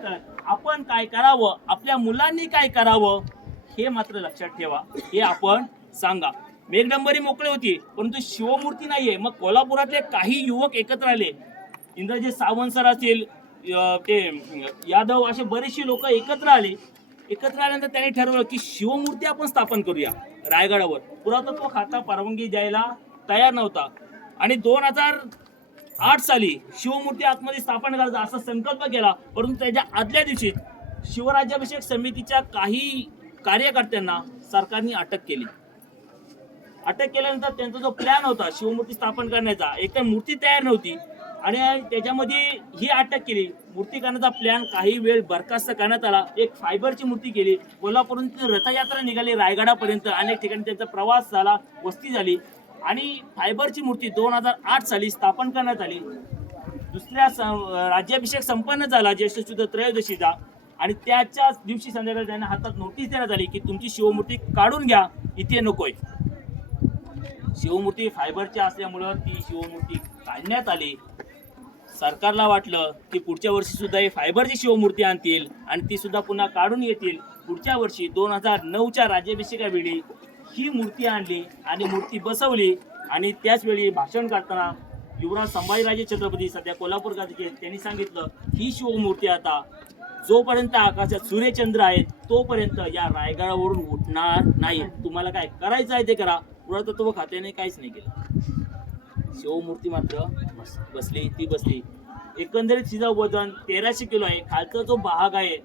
नंतर आपण काय करावं, आपल्या मुलांनी काय करावं हे मात्र लक्षात ठेवा, हे आपण सांगा. मेघडंबरी मोकळे होती परंतु शिवमूर्ती नाहीये. मग कोल्हापुरातले काही युवक एकत्र आले, इंद्रजित सावंत सर असतील, ते यादव, असे बरेचसे लोक एकत्र आले. एकत्र आल्यानंतर त्यांनी ठरवलं की शिवमूर्ती आपण स्थापन करूया रायगडावर. पुरातत्व खाता परवानगी द्यायला तयार नव्हता आणि 2008 साली शिवमूर्ती आतमध्ये स्थापन करायचा असा संकल्प केला. परंतु त्याच्या आदल्या दिवशी शिवराज्याभिषेक समितीच्या काही कार्यकर्त्यांना सरकारने अटक केली. अटक केल्यानंतर त्यांचा जो प्लॅन होता शिवमूर्ती स्थापन करण्याचा, एक तर मूर्ती तयार नव्हती आणि त्याच्यामध्ये ही अटक केली. मूर्ती करण्याचा प्लॅन काही वेळ बरखास्त करण्यात आला. एक फायबरची मूर्ती केली. कोल्हापूरहून रथयात्रा निघाली रायगडापर्यंत. अनेक ठिकाणी त्यांचा प्रवास झाला, वस्ती झाली आणि फायबरची मूर्ती 2008 साली स्थापन करण्यात आली. दुसऱ्या राज्याभिषेक संपन्न झाला ज्येष्ठ शुद्ध त्रयोदशीचा आणि त्याच्याच दिवशी संध्याकाळी त्यांना हातात नोटीस देण्यात आली की तुमची शिवमूर्ती काढून घ्या, इथे नकोय. शिवमूर्ती फायबरची असल्यामुळं ती शिवमूर्ती काढण्यात आली. सरकारला वाटलं की पुढच्या वर्षी सुद्धा हे फायबरची शिवमूर्ती आणतील आणि ती सुद्धा पुन्हा काढून येतील. पुढच्या वर्षी 2009च्या राज्याभिषेकावेळी ही मूर्ती आणली आणि मूर्ती बसवली आणि त्याच वेळी भाषण करताना युवराज संभाजीराजे छत्रपती सध्या कोल्हापूर गादीचे त्यांनी सांगितलं ही शिवमूर्ती आता जोपर्यंत आकाशात सूर्यचंद्र आहेत तोपर्यंत या रायगडावरून उठणार नाही. तुम्हाला काय करायचं आहे ते करा. पुरातत्व खात्याने काहीच नाही केलं. शिवमूर्ती मात्र बसली, ती बसली. एकंदरीत तिचं वजन 1300 किलो आहे. खालचा जो भाग आहे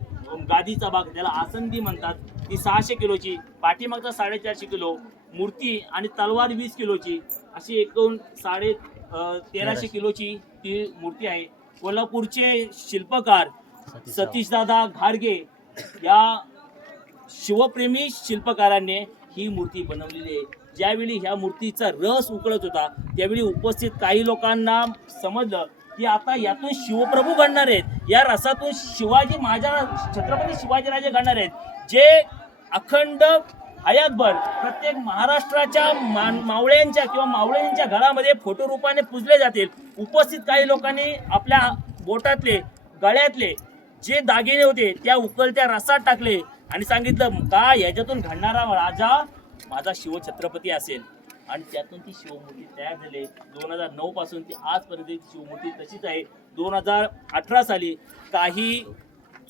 गादीचा भाग त्याला आसंदी म्हणतात, ती 600 किलोची. पाठीमागचा 450 किलो मूर्ती आणि तलवार 20 किलोची, अशी एकूण 1350 किलोची ती मूर्ती आहे. कोल्हापूरचे शिल्पकार सतीशदादा घारगे या शिवप्रेमी शिल्पकारांनी ही मूर्ती बनवलेली आहे. ज्यावेळी ह्या मूर्तीचा रस उकळत होता त्यावेळी उपस्थित काही लोकांना समजलं की आता यातून शिवप्रभू घडणार आहेत, या रसातून शिवाजी महाराज छत्रपती शिवाजीराजे घडणार आहेत, जे अखंड हयातभर प्रत्येक महाराष्ट्राच्या मावळ्यांच्या किंवा मावळ्यांच्या घरामध्ये फोटो रूपाने पूजले जातील. उपस्थित काही लोकांनी आपल्या बोटातले गळ्यातले जे दागिने होते त्या उकळत्या रसात टाकले आणि सांगितलं का याच्यातून घडणारा राजा माझा शिवछत्रपती असेल. आणि त्यातून ती शिवमूर्ती तयार झाली. 2009 पासून ती आजपर्यंत शिवमूर्ती तशीच आहे. 2018 साली काही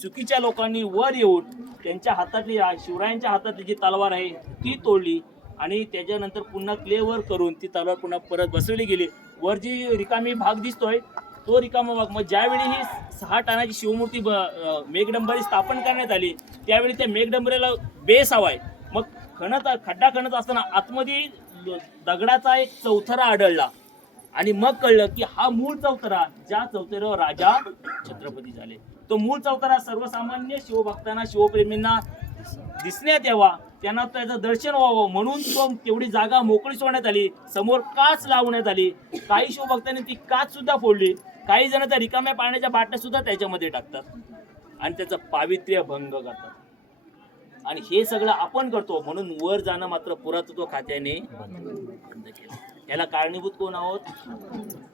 चुकीच्या लोकांनी वर येऊन त्यांच्या हातातली शिवरायांच्या हातातली जी तलवार आहे ती तोडली आणि त्याच्यानंतर पुन्हा क्लेवर करून ती तलवार पुन्हा परत बसवली गेली. वर जी रिकामी भाग दिसतोय तो रिकामा भाग. मग ज्यावेळी ही 6 टनाची शिवमूर्ती मेघडंबरी स्थापन करण्यात आली त्यावेळी त्या मेघडंबरीला बेस हवाय. मग खड्डा खणत असताना आतमध्ये दगडाचा एक चौथरा आढळला आणि मग कळलं की हा मूळ चौथरा, ज्या चौथऱ्यावर राजा छत्रपती झाले. तो मूळ चौथरा सर्वसामान्य शिवभक्तांना शिवप्रेमींना दिसण्यात यावा, त्यांना त्याचं दर्शन व्हावं म्हणून तो तेवढी जागा मोकळी सोडण्यात आली. समोर काच लावण्यात आली. काही शिवभक्तांनी ती काच सुद्धा फोडली. काही जण त्या रिकाम्या पाण्याच्या बाटल्या सुद्धा त्याच्यामध्ये टाकतात आणि त्याचं पावित्र्य भंग करतात. आणि हे सगळं आपण करतो म्हणून वर जाणं मात्र पुरातत्व खात्याने बंद केलं. याला कारणीभूत कोण आहोत?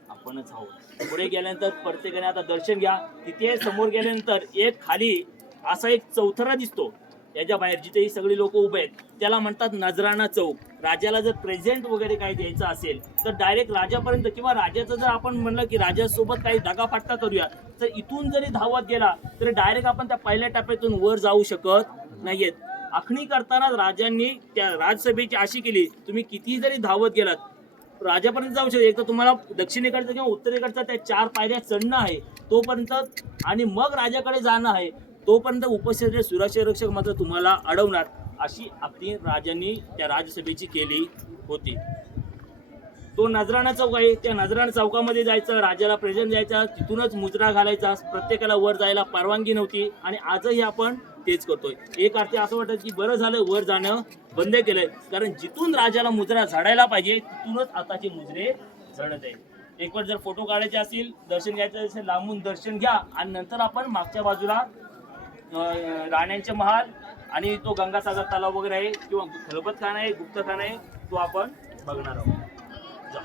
आपणच आहोत. पुढे गेल्यानंतर प्रत्येकाने आता दर्शन घ्या. तिथे समोर गेल्यानंतर एक खाली असा एक चौथरा दिसतो. याच्या बाहेर जिथे ही सगळी लोक उभे आहेत त्याला म्हणतात नजराणा चौक. राजाला जर प्रेझेंट वगैरे काही द्यायचं असेल तर डायरेक्ट राजापर्यंत किंवा राजाचं जर आपण म्हणलं की राजासोबत काही दगाफटका करूया तर इथून जरी धावत गेला तर डायरेक्ट आपण त्या पहिल्या टप्प्यातून वर जाऊ शकत नाहीयेत. आखणी करताना राजांनी त्या राजसभेची अशी केली तुम्ही कितीही जरी धावत गेलात राजापर्यंत जाऊ शकता. एक तर तुम्हाला दक्षिणेकडचं किंवा उत्तरेकडचं त्या 4 पायऱ्या चढणं आहे तोपर्यंत आणि मग राजाकडे जाणं आहे तोपर्यंत उपस्थित सुरक्षारक्षक मात्र तुम्हाला अडवणार. अशी आपली राजांनी त्या राजसभेची केली होती. तो नजराणा चौक आहे. त्या नजराणा चौकामध्ये जायचं, राजाला प्रेझेंट द्यायचा, तिथूनच मुजरा घालायचा. प्रत्येकाला वर जायला परवानगी नव्हती आणि आजही आपण तेच करतोय. एक अर्थी असं वाटतं की बरं झालं वर जाणं बंद केलंय, कारण जिथून राजाला मुजरा झाडायला पाहिजे तिथूनच आताचे मुजरे झडत आहेत. एक वेळ जर फोटो काढायचे असतील, दर्शन घ्यायचं असेल, लांबून दर्शन घ्या आणि नंतर आपण मागच्या बाजूला राण्यांचे महाल आणि तो गंगासागर तलाव वगैरे आहे किंवा खलबतखाना आहे, गुप्तखाना आहे, तो आपण बघणार आहोत. जा.